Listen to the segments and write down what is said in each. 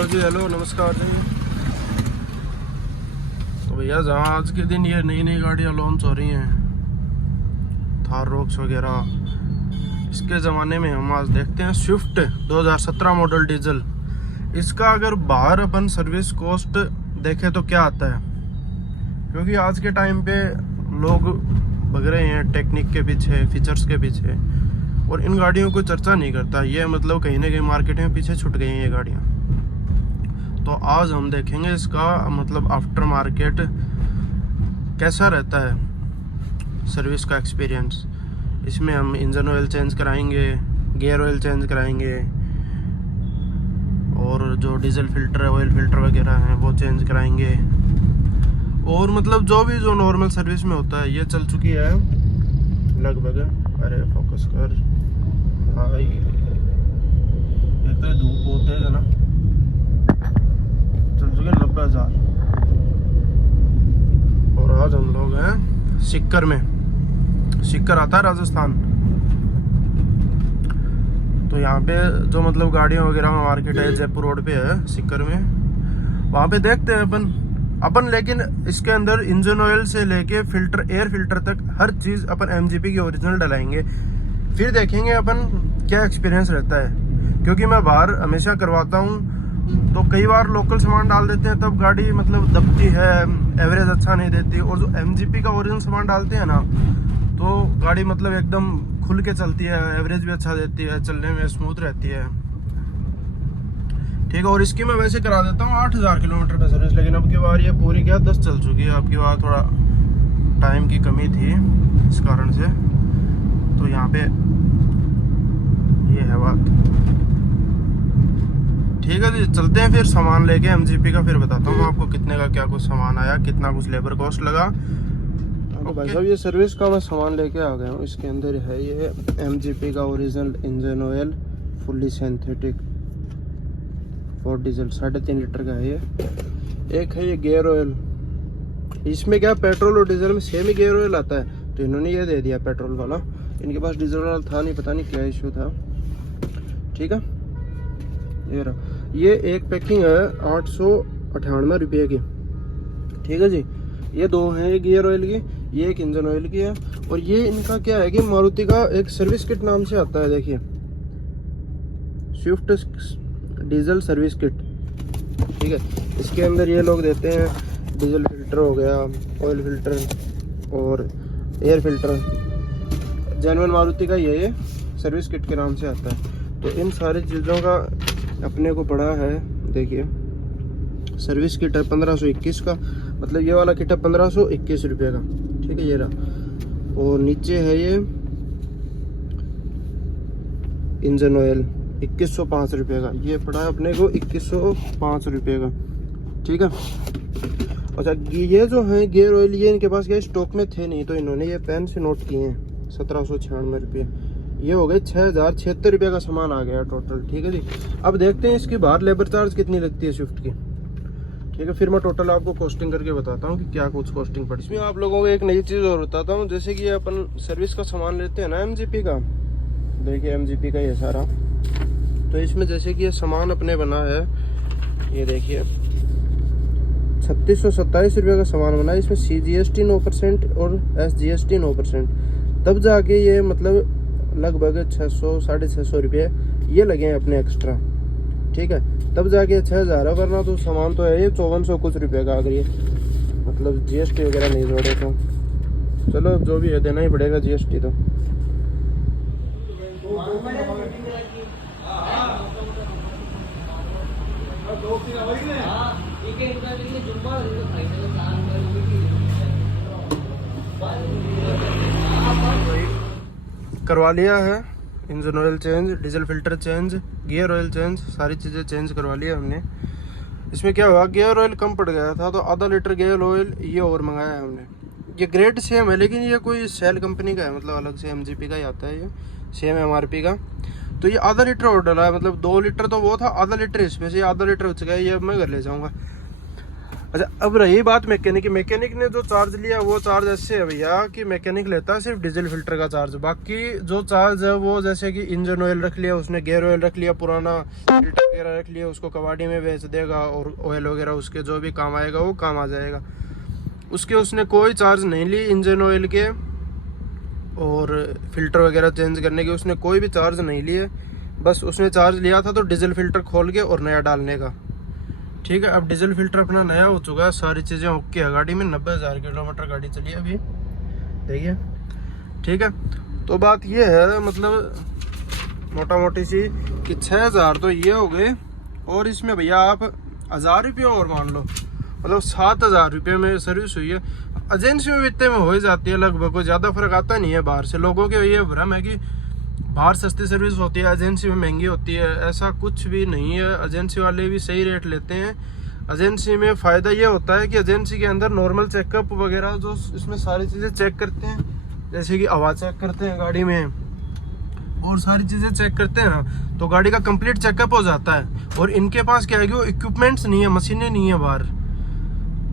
Hello जी, hello, नमस्कार जी। तो भैया जहाँ आज के दिन ये नई नई गाड़ियाँ लॉन्च हो रही हैं, थार रॉक्स वगैरह, इसके ज़माने में हम आज देखते हैं स्विफ्ट 2017 मॉडल डीजल। इसका अगर बाहर अपन सर्विस कॉस्ट देखें तो क्या आता है, क्योंकि आज के टाइम पे लोग भग रहे हैं टेक्निक के पीछे, फीचर्स के पीछे, और इन गाड़ियों को चर्चा नहीं करता। ये मतलब कहीं ना कहीं मार्केट में पीछे छूट गई हैं ये गाड़ियाँ। तो आज हम देखेंगे इसका मतलब आफ्टर मार्केट कैसा रहता है, सर्विस का एक्सपीरियंस। इसमें हम इंजन ऑयल चेंज कराएंगे, गियर ऑयल चेंज कराएंगे, और जो डीजल फिल्टर है, ऑयल फिल्टर वगैरह हैं वो चेंज कराएंगे, और मतलब जो नॉर्मल सर्विस में होता है। ये चल चुकी है लगभग, अरे फोकस कर भाई, एक तो धूप बहुत तेज है ना, चल चुके 90,000। और आज हम लोग हैं सीकर में। सीकर आता है राजस्थान। तो यहाँ पे जो मतलब गाड़ियों वगैरह में मार्केट है, जयपुर रोड पे है सीकर में। वहाँ पे देखते हैं अपन लेकिन इसके अंदर इंजन ऑयल से लेके फिल्टर, एयर फिल्टर तक हर चीज़ अपन एमजीपी की ओरिजिनल डलाएंगे। फिर देखेंगे अपन क्या एक्सपीरियंस रहता है, क्योंकि मैं बाहर हमेशा करवाता हूँ तो कई बार लोकल सामान डाल देते हैं, तब गाड़ी मतलब दबती है, एवरेज अच्छा नहीं देती। और जो एमजीपी का ओरिजिनल सामान डालते हैं ना, तो गाड़ी मतलब एकदम खुल के चलती है, एवरेज भी अच्छा देती है, चलने में स्मूथ रहती है। ठीक है। और इसकी मैं वैसे करा देता हूँ 8,000 किलोमीटर पे सर्विस, लेकिन अब की बार ये पूरी क्या 10 चल चुकी है। अब की बार थोड़ा टाइम की कमी थी इस कारण से। तो यहाँ पे ये है बात। ठीक है जी, चलते हैं फिर सामान लेके एमजीपी का। फिर बताता हूँ आपको कितने का क्या कुछ सामान आया, कितना कुछ लेबर कॉस्ट लगा। तो भाई साहब ये सर्विस का मैं सामान लेके आ गया हूँ। इसके अंदर है ये एमजीपी का original engine oil, fully synthetic for diesel, 3.5 litre का है ये। एक है ये गियर ऑयल। इसमें क्या पेट्रोल और डीजल में सेम ही गियर ऑयल आता है, तो इन्होंने ये दे दिया पेट्रोल वाला। इनके पास डीजल वाला था नहीं, पता नहीं क्या इशू था। ठीक है, ये रहा। ये एक पैकिंग है 898 रुपये की। ठीक है जी। ये दो हैं गियर ऑयल की, ये एक इंजन ऑयल की है। और ये इनका क्या है कि मारुति का एक सर्विस किट नाम से आता है, देखिए, स्विफ्ट डीजल सर्विस किट। ठीक है। इसके अंदर ये लोग देते हैं डीजल फिल्टर हो गया, ऑयल फिल्टर और एयर फिल्टर। जेन्युइन मारुति का ये सर्विस किट के नाम से आता है। तो इन सारी चीज़ों का अपने को पड़ा है। देखिए, सर्विस किट है 1521 का, मतलब ये वाला किट है 1521 रुपये का। ठीक है, ये रहा। और नीचे है ये इंजन ऑयल 2105 रुपये का, ये पड़ा है अपने को 2105 रुपये का। ठीक है। अच्छा, ये जो है गियर ऑयल, ये इनके पास क्या स्टॉक में थे नहीं, तो इन्होंने ये पेन से नोट किए हैं 1796 रुपये। ये हो गए 6,076 रुपये का सामान आ गया टोटल। ठीक है जी। अब देखते हैं इसकी बाहर लेबर चार्ज कितनी लगती है स्विफ्ट की। ठीक है, फिर मैं टोटल आपको कॉस्टिंग करके बताता हूँ कि क्या कुछ कॉस्टिंग पड़ी। इसमें आप लोगों को एक नई चीज़ और बताता हूँ, जैसे कि अपन सर्विस का सामान लेते हैं ना एमजीपी का। देखिए एमजीपी का ये सारा, तो इसमें जैसे कि ये सामान अपने बना है, ये देखिए 3627 रुपये का सामान बना है। इसमें CGST 9% और SGST 9%, तब जाके ये मतलब लगभग 600 650 रुपये ये लगे हैं अपने एक्स्ट्रा। ठीक है, तब जाके 6,000 है, वरना तो सामान तो है ये 5400 कुछ रुपये का। अगर ये मतलब GST वगैरह नहीं जोड़े तो चलो, जो भी है देना ही पड़ेगा GST तो। करवा लिया है engine oil change, diesel filter change, gear oil change, सारी चीज़ें चेंज करवा लिया हमने। इसमें क्या हुआ, गियर ऑयल कम पड़ गया था, तो आधा लीटर गियर ऑयल ये और मंगाया है हमने। ये ग्रेड सेम है, लेकिन ये कोई सेल कंपनी का है, मतलब अलग से एमजीपी का ही आता है, ये सेम MRP का। तो ये आधा लीटर और डला है, मतलब 2 लीटर तो वो था, आधा लीटर इसमें से आधा लीटर हो चुका है। ये अब मैं घर ले जाऊँगा। अच्छा, अब रही बात मैकेनिक की। मैकेनिक ने जो चार्ज लिया वो चार्ज ऐसे है भैया कि मैकेनिक लेता है सिर्फ डीजल फिल्टर का चार्ज, बाकी जो चार्ज है वो जैसे कि इंजन ऑयल रख लिया उसने, गेयर ऑयल रख लिया, पुराना फिल्टर वगैरह रख लिया, उसको कबाड़ी में बेच देगा और ऑयल वगैरह उसके जो भी काम आएगा वो काम आ जाएगा। उसके उसने कोई चार्ज नहीं ली इंजन ऑयल के और फिल्टर वगैरह चेंज करने के, उसने कोई भी चार्ज नहीं लिए। बस उसने चार्ज लिया था तो डीजल फिल्टर खोल के और नया डालने का। ठीक है, अब डीजल फिल्टर अपना नया हो चुका है, सारी चीज़ें ओके है गाड़ी में। 90,000 किलोमीटर गाड़ी चली है अभी, देखिए। ठीक है, तो बात ये है मतलब मोटा मोटी सी कि 6,000 तो ये हो गए, और इसमें भैया आप 1,000 रुपये और मान लो, मतलब 7,000 रुपये में सर्विस हुई है। एजेंसी में इतने में हो ही जाती है लगभग, कोई ज़्यादा फर्क आता नहीं है बाहर से। लोगों के ये भ्रम है कि बाहर सस्ती सर्विस होती है, एजेंसी में महंगी होती है, ऐसा कुछ भी नहीं है। एजेंसी वाले भी सही रेट लेते हैं। एजेंसी में फ़ायदा ये होता है कि एजेंसी के अंदर नॉर्मल चेकअप वगैरह जो इसमें सारी चीज़ें चेक करते हैं, जैसे कि हवा चेक करते हैं गाड़ी में और सारी चीज़ें चेक करते हैं ना, तो गाड़ी का कंप्लीट चेकअप हो जाता है। और इनके पास क्या है कि वो इक्विपमेंट्स नहीं है, मशीनें नहीं है बाहर।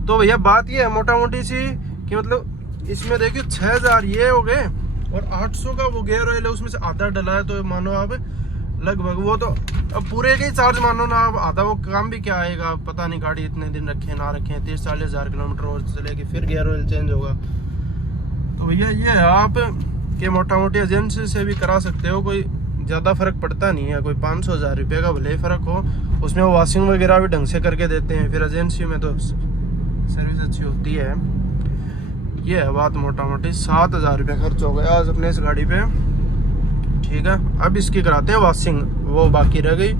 तो भैया बात ये है मोटा मोटी सी कि मतलब इसमें देखिए 6,000 ये हो गए और 800 का वो गेयर ऑयल है, उसमें से आधा डला है, तो मानो आप लगभग वो तो अब पूरे के चार्ज मानो ना, अब आधा वो काम भी क्या आएगा पता नहीं। गाड़ी इतने दिन रखे ना रखे, 30-40,000 किलोमीटर और चलेगी, फिर गेयर ऑयल चेंज होगा। तो भैया ये है आप के मोटा मोटी एजेंसी से भी करा सकते हो, कोई ज़्यादा फर्क पड़ता नहीं है। कोई 500-1,000 रुपये का भले ही फ़र्क हो, उसमें वो वॉशिंग वगैरह भी ढंग से करके देते हैं। फिर एजेंसी में तो सर्विस अच्छी होती है। ये है बात मोटा मोटी। 7,000 रुपये खर्च हो गया आज अपने इस गाड़ी पे। ठीक है, अब इसकी कराते हैं वॉशिंग, वो बाकी रह गई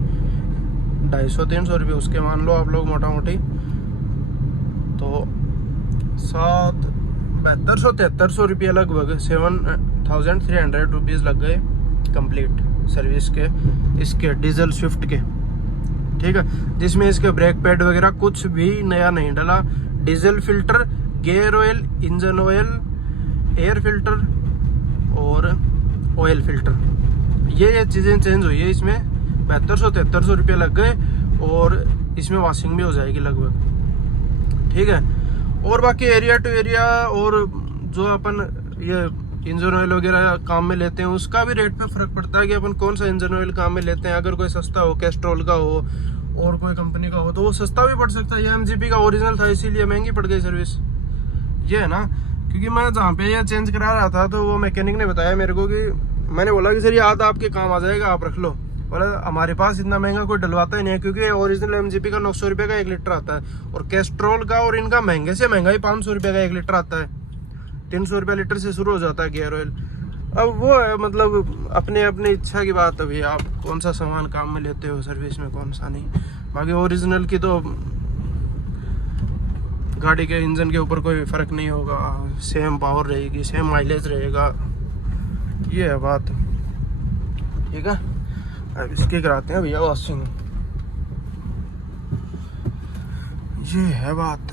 250-300 रुपये उसके मान लो आप लोग मोटा मोटी। तो 7,7200-7300 रुपये लगभग 7,300 रुपीज़ लग गए कंप्लीट सर्विस के इसके डीजल स्विफ्ट के। ठीक है, जिसमें इसके ब्रेक पैड वगैरह कुछ भी नया नहीं डला। Diesel filter, gear oil, engine oil, air filter और ऑयल फिल्टर, ये चीज़ें चेंज हुई है इसमें। 7200-7300 रुपये लग गए और इसमें वॉशिंग भी हो जाएगी लगभग। ठीक है, और बाकी एरिया टू एरिया और जो अपन ये इंजन ऑयल वगैरह काम में लेते हैं उसका भी रेट पे फ़र्क पड़ता है कि अपन कौन सा इंजन ऑयल काम में लेते हैं। अगर कोई सस्ता हो, कैस्ट्रॉल का हो और कोई कंपनी का हो तो वो सस्ता भी पड़ सकता है। ये MGP का ओरिजिनल था इसीलिए महंगी पड़ गई सर्विस, ये है ना। क्योंकि मैं जहाँ पे ये चेंज करा रहा था तो वो मैकेनिक ने बताया मेरे को कि मैंने बोला कि सर ये आधा आपके काम आ जाएगा, आप रख लो। बोला हमारे पास इतना महंगा कोई डलवाता ही नहीं है, क्योंकि ओरिजिनल MGP का 900 रुपये का 1 लीटर आता है और कैस्ट्रॉल का और इनका महंगे से महंगा ही 500 रुपये का 1 लीटर आता है। 300 रुपये लीटर से शुरू हो जाता है गेयर ऑयल। अब वो है मतलब अपने अपनी इच्छा की बात है भैया, आप कौन सा सामान काम में लेते हो सर्विस में, कौन सा नहीं। बाकी ओरिजिनल की तो गाड़ी के इंजन के ऊपर कोई फ़र्क नहीं होगा, सेम पावर रहेगी, सेम माइलेज रहेगा, ये है बात। ठीक है, अब इसकी कराते हैं भैया वॉशिंग, ये है बात।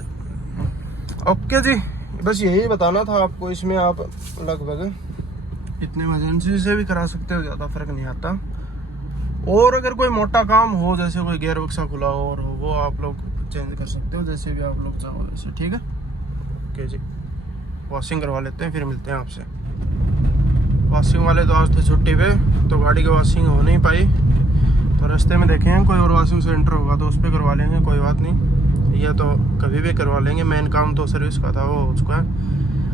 ओके जी, बस यही बताना था आपको। इसमें आप लगभग इतने एजेंसी से भी करा सकते हो, ज़्यादा फर्क नहीं आता। और अगर कोई मोटा काम हो, जैसे कोई गेयर बक्सा खुला हो और वो आप लोग चेंज कर सकते हो जैसे भी आप लोग चाहो वैसे। ठीक है, ओके जी, वॉशिंग करवा लेते हैं फिर मिलते हैं आपसे। वॉशिंग वाले तो आज थे छुट्टी पे तो गाड़ी की वॉशिंग हो नहीं पाई, तो रास्ते में देखें कोई और वॉशिंग सेंटर होगा तो उस पर करवा लेंगे, कोई बात नहीं। ये तो कभी भी करवा लेंगे, मेन काम तो सर्विस का था वो हो चुका है।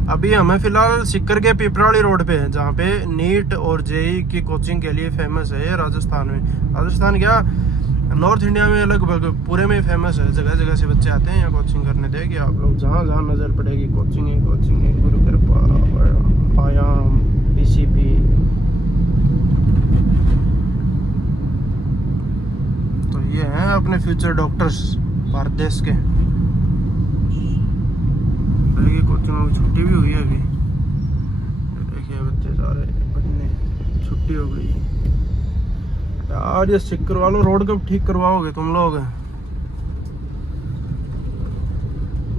अभी हमें फ़िलहाल सिक्कर के पिपराड़ी रोड पे है, जहाँ पे नीट और जेई की कोचिंग के लिए फेमस है राजस्थान में। राजस्थान क्या, नॉर्थ इंडिया में लगभग पूरे में फेमस है। जगह जगह से बच्चे आते हैं यहाँ कोचिंग करने। देखिए आप लोग, जहाँ जहाँ नज़र पड़ेगी कोचिंग ही कोचिंग है। गुरु कृपा, आयाम, PCP। तो ये हैं अपने फ्यूचर डॉक्टर्स भारत देश के। कोचिंग में छुट्टी भी हुई है अभी, देखिए बच्चे सारे पढ़ने, छुट्टी हो गई यार। ये सिक्कर वालों रोड कब ठीक करवाओगे तुम लोग?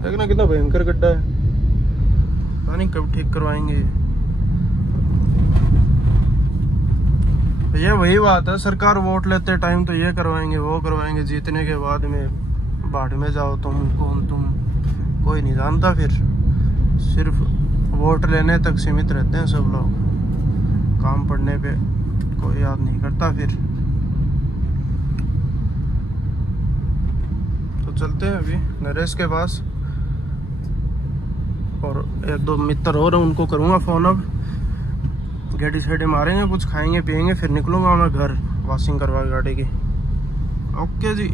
देखना कितना भयंकर गड्ढा है, पता नहीं कब ठीक करवाएंगे। ये वही बात है, सरकार वोट लेते टाइम तो ये करवाएंगे वो करवाएंगे, जीतने के बाद में बाढ़ में जाओ तुम, कौन तुम। कोई नहीं जानता, फिर सिर्फ वोट लेने तक सीमित रहते हैं सब लोग, काम पड़ने पे कोई याद नहीं करता। फिर तो चलते हैं अभी नरेश के पास, और एक दो मित्र और हैं उनको करूँगा फ़ोन। अब गाड़ी शाड़ी मारेंगे, कुछ खाएंगे पिएंगे, फिर निकलूँगा मैं घर वॉशिंग करवा गाड़ी की। ओके जी।